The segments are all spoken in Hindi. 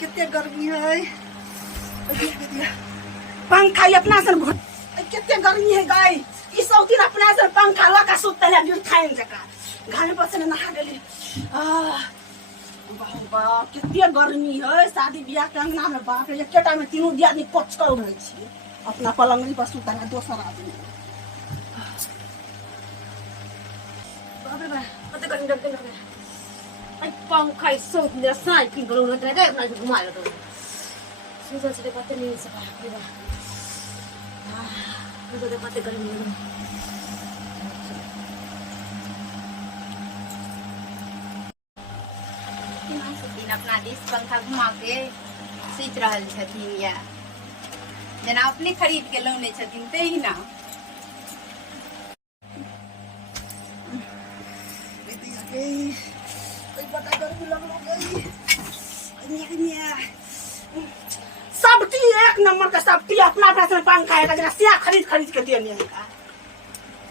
कितने गर्मी है। पंखा ही अपना से कितने गर्मी है गाय इस दिन अपना से पंखा लगा सुतल है जो खाइन जका घर में बस नहा गेली। बाप कितने गर्मी है। शादी ब्याह के अंगना में बाप रे एकेटा में तीनों दियादनी कोचकल रहे छी अपना पलंगरी पर सुतल है दोसर आदमी। बाप रे कते गर्मी लगते लगे। आई पंखा सोच ले साई की गलो न दे अपना घुमायो तो सोच से पता नहीं से बाप रे मुझे तो पता गर्मी लगे। अपना देश पंखा घुमा के सीच रहल छथिन या जना अपने खरीद के लौने छथिन ते ही ना। सबटी एक नंबर का सबटी अपना पैसा पंखा है जना सिया खरीद के देने का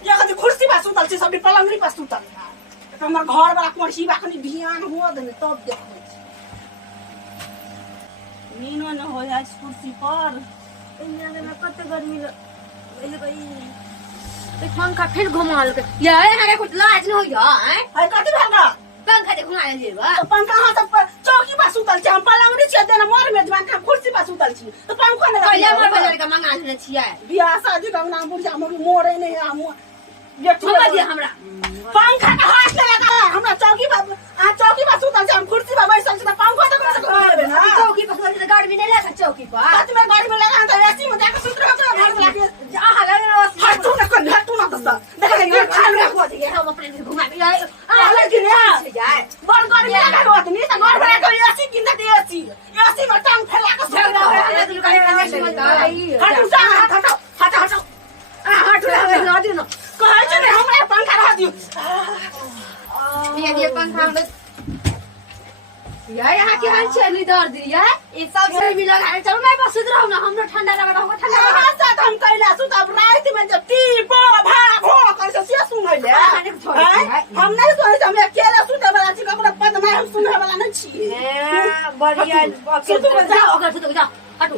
या कदी कुर्सी पर सुतल छी सबटी पलंगरी पर सुतल है हमर घर वाला कुर्सी बा खनी ध्यान हो दे तब देखो नीनो न हो जाए कुर्सी पर इन्ने में कते गर्मी लगे गई तो पंखा फिर घुमा ले या हरे कुछ लाज न हो या है कथि भागा पंखा दे घुमा ले बा तो पंखा हाथ पर चौकी पर सुतल छी हम पलंगरी छी देना मोर में जवान का कुर्सी पर सुतल छी तो पंखा न पहले हमर बाजार का मंगा ले छिया बियाह शादी गंगना बुढ़िया मोर मोरे नहीं है हम ये छोड़ दिया हमरा पंखा का हाथ में लगा हमरा चौकी पर सुतल छी हम कुर्सी पर बैसल छी पंखा तो कैसे घुमावे ना चौकी पर तो गाड़ी में नहीं लगा चौकी पर हाथ में गाड़ी में लगा तो एसी में जाके सुत रहा तो घर में लगे आ लगे ना हटू ना तो देख ये खान में को दिए हम अपने घुमा के जाए आ लगे ने जाए बड़ गाड़ी में लगा होत नहीं तो घर में कोई एसी किन दे एसी में टांग फैला के झगड़ा हो रहा है हटू जा हटो हटू ना दियो ना कहे छ ने हमरा पंखा रह दियो ये पंखा में या यहाँ के हाल चली दर दिया ये सब से भी लगा चलो मैं बस सुध रहू ना हमरा ठंडा लगा होगा ठंडा लगा साथ हम कैला सुत अब रात में जब टीपो भागो कर से सुनै ले हम नहीं सुनै हम अकेला सुते वाला छी ककरो पद नहीं हम सुनै वाला नहीं छी बढ़िया सुत में जाओ अगर सुत जा हटू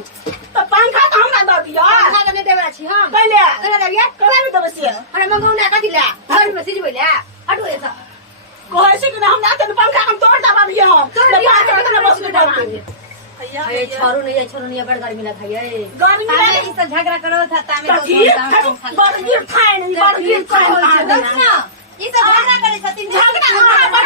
तो पंखा तो हमरा द दियो पंखा के देबे छी हम कैले करे दबिया कैले में देबे छी अरे मंगाउना का दिला घर में सीज भइला हटू ऐसा कहै छी कि हम ना त पंखा हम तोड़ दबा दिए हम तो बात में बस के ये छोरू नहीं बड़ गर्मी लगा है गर्मी तामे ई सब झगड़ा करो था तामे तो बड़ गिर खाए नहीं बड़ गिर खाए ई सब झगड़ा करे छथिन झगड़ा